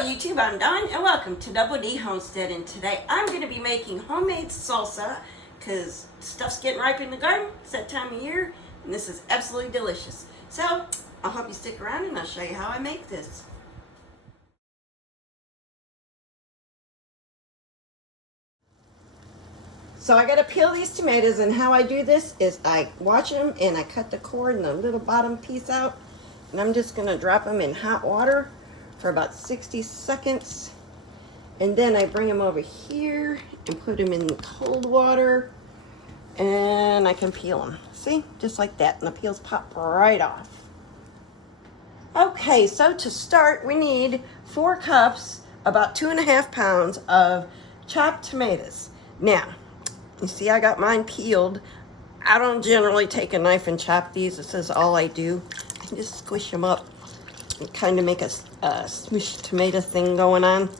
Hello YouTube, I'm Dawn and welcome to Double D Homestead, and today I'm going to be making homemade salsa because stuff's getting ripe in the garden. It's that time of year and this is absolutely delicious. So I hope you stick around and I'll show you how I make this. So I got to peel these tomatoes, and how I do this is I wash them and I cut the core and the little bottom piece out, and I'm just going to drop them in hot water for about 60 seconds, and then I bring them over here and put them in cold water and I can peel them. See, just like that, and the peels pop right off. Okay, so to start we need 4 cups, about 2.5 pounds of chopped tomatoes. Now you see I got mine peeled. I don't generally take a knife and chop these. This is all I do. I just squish them up and kind of make a smushed tomato thing going on,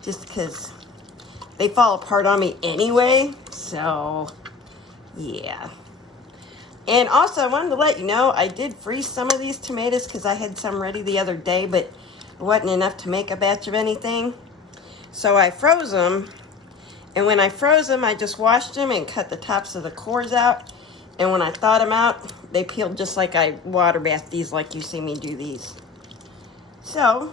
just because they fall apart on me anyway. So yeah. And also I wanted to let you know I did freeze some of these tomatoes because I had some ready the other day, but it wasn't enough to make a batch of anything. So I froze them. And when I froze them, I just washed them and cut the tops of the cores out. And when I thawed them out, they peeled just like I water bathed these, like you see me do these. So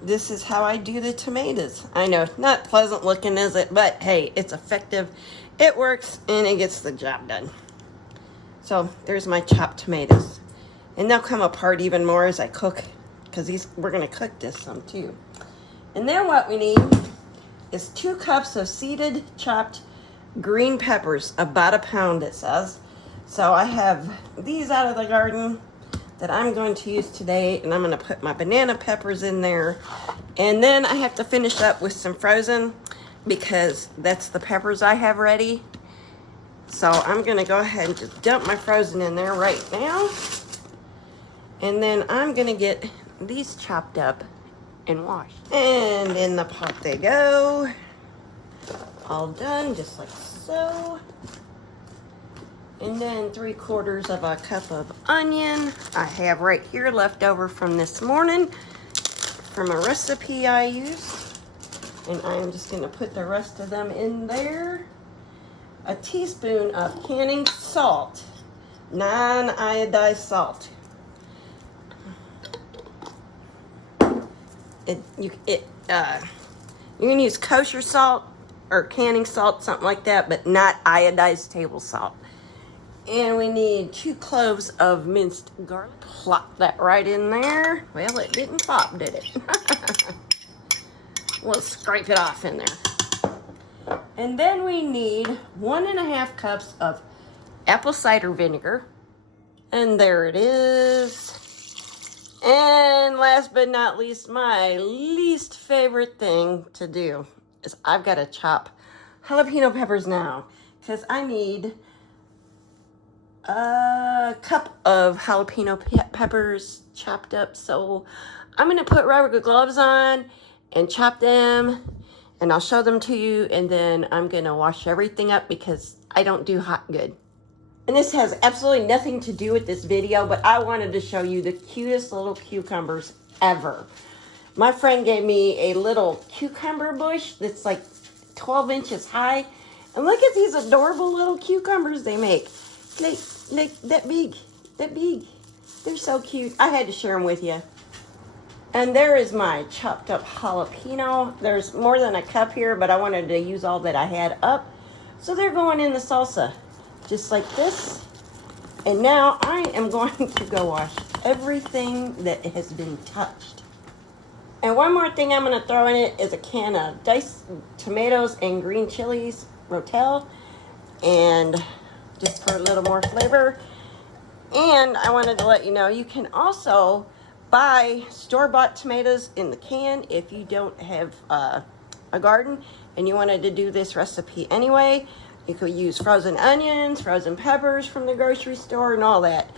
this is how I do the tomatoes. I know, not pleasant looking, is it? But hey, it's effective, it works, and it gets the job done. So there's my chopped tomatoes. And they'll come apart even more as I cook, because we're going to cook this some too. And then what we need is 2 cups of seeded chopped green peppers, about 1 pound it says. So I have these out of the garden that I'm going to use today, and I'm going to put my banana peppers in there. And then I have to finish up with some frozen, because that's the peppers I have ready. So I'm going to go ahead and just dump my frozen in there right now. And then I'm going to get these chopped up and washed. And in the pot they go. All done, just like so. And then 3/4 of a cup of onion I have right here, left over from this morning from a recipe I used. And I am just going to put the rest of them in there. A teaspoon of canning salt, non-iodized salt. You can use kosher salt or canning salt, something like that, but not iodized table salt. And we need 2 cloves of minced garlic. Plop that right in there. Well, it didn't pop, did it? We'll scrape it off in there. And then we need 1.5 cups of apple cider vinegar. And there it is. And last but not least, my least favorite thing to do is I've got to chop jalapeno peppers now, because I need a cup of jalapeno peppers chopped up. So I'm going to put rubber gloves on and chop them, and I'll show them to you, and then I'm going to wash everything up because I don't do hot good. And this has absolutely nothing to do with this video, but I wanted to show you the cutest little cucumbers ever. My friend gave me a little cucumber bush that's like 12 inches high. And look at these adorable little cucumbers they make. Like that big, that big. They're so cute. I had to share them with you. And there is my chopped up jalapeno. There's more than a cup here, but I wanted to use all that I had up. So they're going in the salsa, just like this. And now I am going to go wash everything that has been touched. And one more thing I'm going to throw in it is a can of diced tomatoes and green chilies, Rotel, and just for a little more flavor. And I wanted to let you know you can also buy store-bought tomatoes in the can if you don't have a garden and you wanted to do this recipe anyway. You could use frozen onions, frozen peppers from the grocery store, and all that.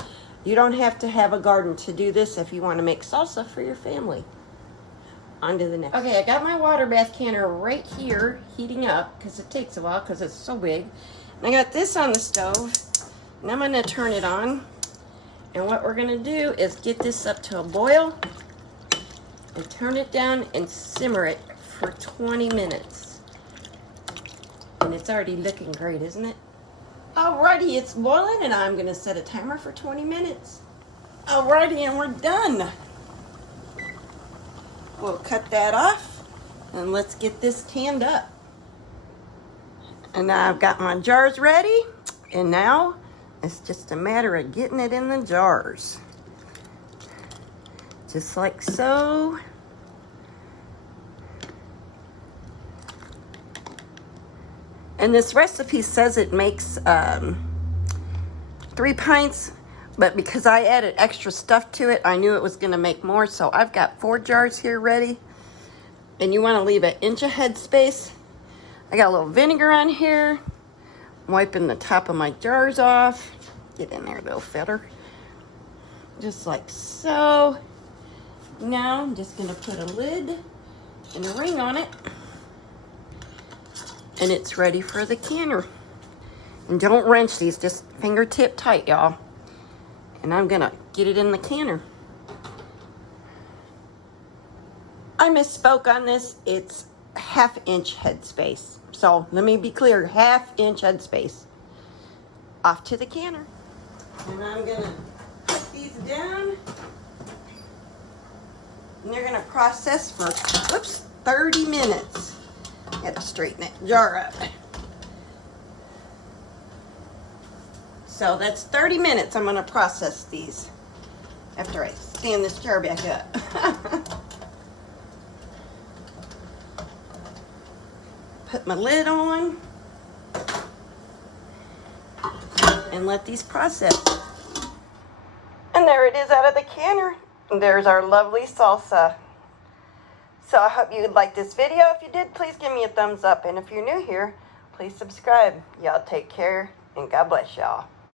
You don't have to have a garden to do this if you want to make salsa for your family. On to the next. Okay, I got my water bath canner right here heating up, because it takes a while because it's so big. And I got this on the stove, and I'm going to turn it on. And what we're going to do is get this up to a boil. and turn it down and simmer it for 20 minutes. And it's already looking great, isn't it? Alrighty, it's boiling and I'm gonna set a timer for 20 minutes. Alrighty, and we're done. We'll cut that off and let's get this tanned up. And now I've got my jars ready, and now it's just a matter of getting it in the jars. Just like so. And this recipe says it makes 3 pints, but because I added extra stuff to it, I knew it was gonna make more, so I've got 4 jars here ready. And you wanna leave an inch of headspace. I got a little vinegar on here. I'm wiping the top of my jars off. Get in there, little feather. Just like so. Now I'm just gonna put a lid and a ring on it. And it's ready for the canner. And don't wrench these, just fingertip tight, y'all. And I'm gonna get it in the canner. I misspoke on this. It's 1/2 inch headspace. So let me be clear, 1/2 inch headspace. Off to the canner. And I'm gonna put these down. And they're gonna process for, 30 minutes. Gotta straighten that jar up. So that's 30 minutes I'm gonna process these after I stand this jar back up. Put my lid on and let these process. And there it is out of the canner. And there's our lovely salsa. So I hope you liked this video. If you did, please give me a thumbs up. And if you're new here, please subscribe. Y'all take care and God bless y'all.